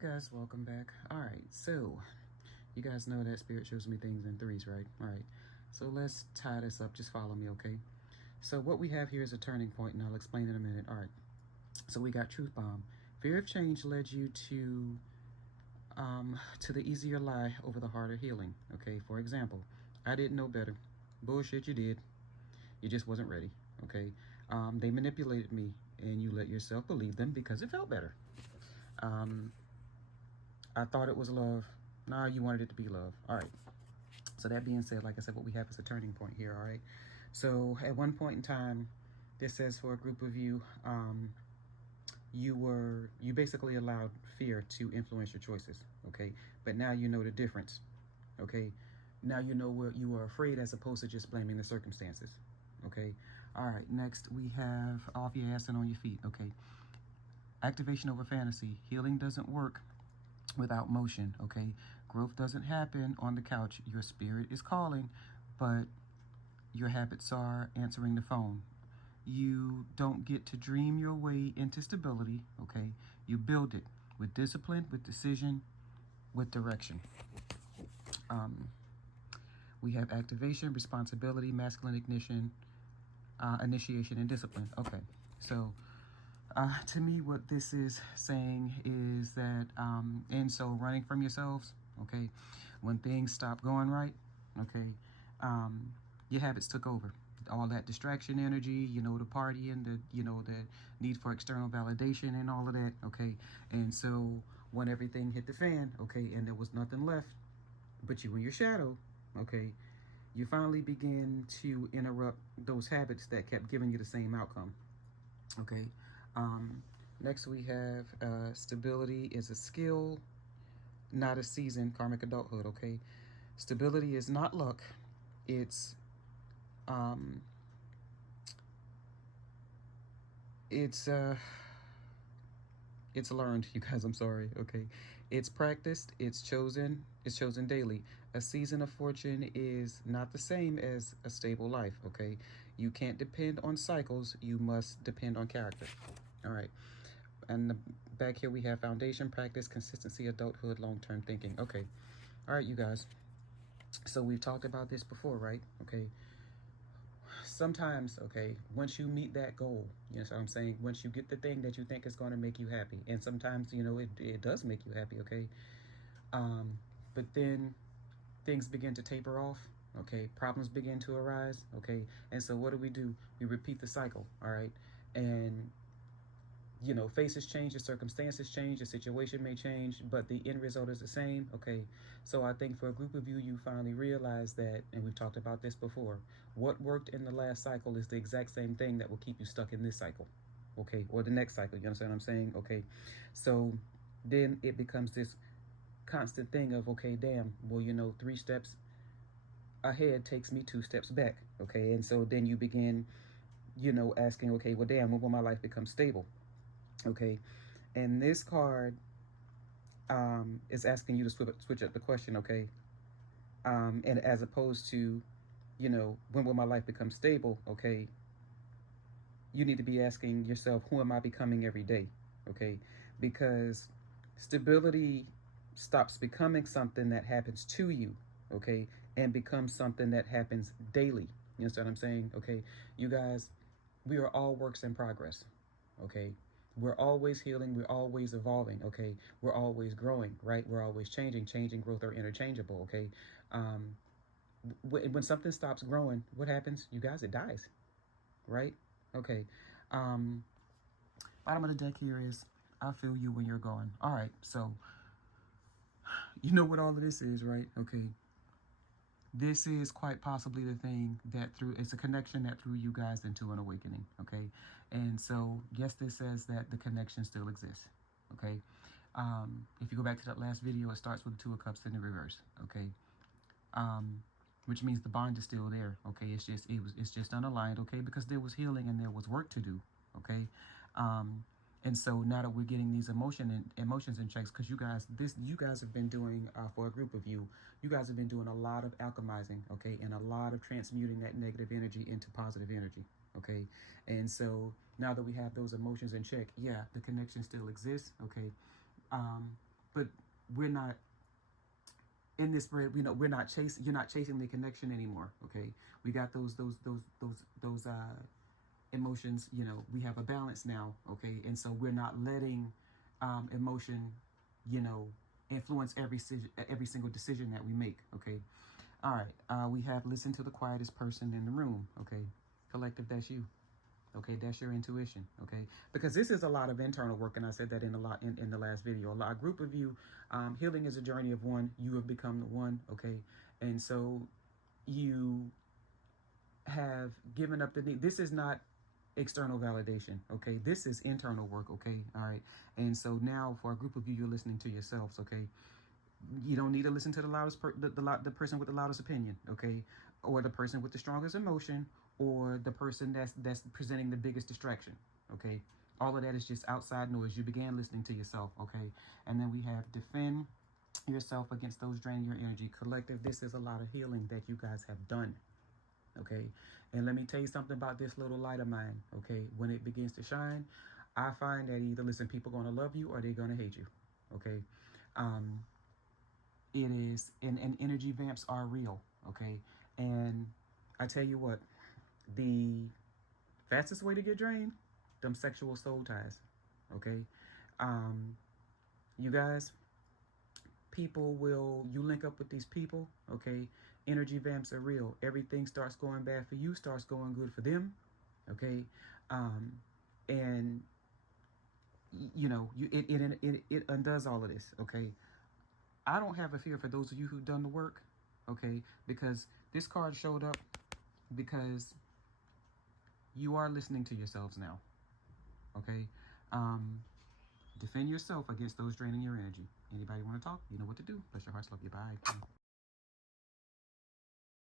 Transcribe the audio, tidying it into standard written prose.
guys, welcome back. All right, so you guys know that spirit shows me things in threes, right? All right, so let's tie this up. Just follow me, okay? So what we have here is a turning point, and I'll explain in a minute. All right, so we got truth bomb. Fear of change led you to the easier lie over the harder healing. Okay, for example, I didn't know better. Bullshit, you did. You just wasn't ready. Okay, they manipulated me, and you let yourself believe them because it felt better. Um, I thought it was love. Nah, you wanted it to be love. All right. So that being said, like I said, what we have is a turning point here. All right. So at one point in time, this says for a group of you, you basically allowed fear to influence your choices. Okay. But now you know the difference. Okay. Now you know what you are afraid as opposed to just blaming the circumstances. Okay. All right. Next we have off your ass and on your feet. Okay. Activation over fantasy. Healing doesn't work without motion. Okay, growth doesn't happen on the couch. Your spirit is calling, but your habits are answering the phone. You don't get to dream your way into stability. Okay, you build it with discipline, with decision, with direction. We have activation, responsibility, masculine ignition, initiation, and discipline. Okay, so to me, what this is saying is that, and so running from yourselves, okay, when things stop going right, okay, your habits took over. All that distraction energy, the party and the need for external validation and all of that, okay, and so when everything hit the fan, okay, and there was nothing left but you and your shadow, okay, you finally begin to interrupt those habits that kept giving you the same outcome. Okay. Um, Next, we have stability is a skill, not a season. Karmic adulthood. Okay. Stability is not luck. It's um, it's uh, it's learned, you guys. I'm sorry. Okay. It's practiced. It's chosen. It's chosen daily. A season of fortune is not the same as a stable life. Okay. You can't depend on cycles. You must depend on character. All right. And back here we have foundation, practice, consistency, adulthood, long-term thinking. Okay. All right, you guys. So we've talked about this before, right? Okay. Sometimes, okay, once you meet that goal, you know what I'm saying? Once you get the thing that you think is going to make you happy, and sometimes, it does make you happy, okay? But then things begin to taper off, okay? Problems begin to arise, okay? And so what do? We repeat the cycle, all right? And faces change, the circumstances change, the situation may change, but the end result is the same. Okay, so I think for a group of you, you finally realize that, and we've talked about this before, what worked in the last cycle is the exact same thing that will keep you stuck in this cycle, okay, or the next cycle. You understand what I'm saying? Okay, so then it becomes this constant thing of, okay, damn, well, 3 steps ahead takes me 2 steps back. Okay, and so then you begin, asking, okay, well, damn, when will my life become stable? Okay, and this card is asking you to switch up the question, okay? And as opposed to, when will my life become stable? Okay, you need to be asking yourself, who am I becoming every day? Okay, because stability stops becoming something that happens to you, okay, and becomes something that happens daily. You understand what I'm saying? Okay, you guys, we are all works in progress, okay? We're always healing, we're always evolving, okay? We're always growing, right? We're always changing. Change and growth are interchangeable, okay? Um, when something stops growing, what happens? You guys, it dies, right? Okay. Um, Bottom of the deck here is, I feel you when you're gone. All right, so you know what all of this is, right? Okay. This is quite possibly the thing that it's a connection that threw you guys into an awakening, okay? And so, yes, this says that the connection still exists, okay? If you go back to that last video, it starts with the Two of Cups in the reverse, okay? Which means the bond is still there, okay? It's just unaligned, okay? Because there was healing and there was work to do, okay? And so now that we're getting these emotions in checks, because you guys have been doing, for a group of you guys have been doing a lot of alchemizing, okay, and a lot of transmuting that negative energy into positive energy, okay. And so now that we have those emotions in check, yeah, the connection still exists, okay. but we're not in this bread. We know we're not chasing. You're not chasing the connection anymore. Okay, we got those emotions. You know, we have a balance now. Okay, and so we're not letting emotion, you know, influence every single decision that we make. Okay, all right. We have listen to the quietest person in the room. Okay, collective, that's you. Okay, that's your intuition. Okay, because this is a lot of internal work, and I said that in the last video. A group of you, healing is a journey of one. You have become the one. Okay, and so you have given up the need. This is not external validation. Okay, this is internal work. Okay, all right, and so now for a group of you, you're listening to yourselves. Okay, you don't need to listen to the loudest the person with the loudest opinion, okay, or the person with the strongest emotion, or the person that's presenting the biggest distraction. Okay, all of that is just outside noise. You began listening to yourself. Okay, and then we have defend yourself against those draining your energy. Collective, this is a lot of healing that you guys have done. Okay, and let me tell you something about this little light of mine. Okay, when it begins to shine, I find that either, listen, people are going to love you or they're going to hate you. Okay, um it is, and energy vamps are real. Okay, and I tell you what, the fastest way to get drained, them sexual soul ties. Okay, um you guys, people will, you link up with these people. Okay, energy vamps are real. Everything starts going bad for you, starts going good for them. Okay, um and you know, it undoes all of this. Okay, I don't have a fear for those of you who've done the work. Okay, because this card showed up because you are listening to yourselves now. Okay, um defend yourself against those draining your energy. Anybody want to talk? You know what to do. Bless your hearts, love you. Bye.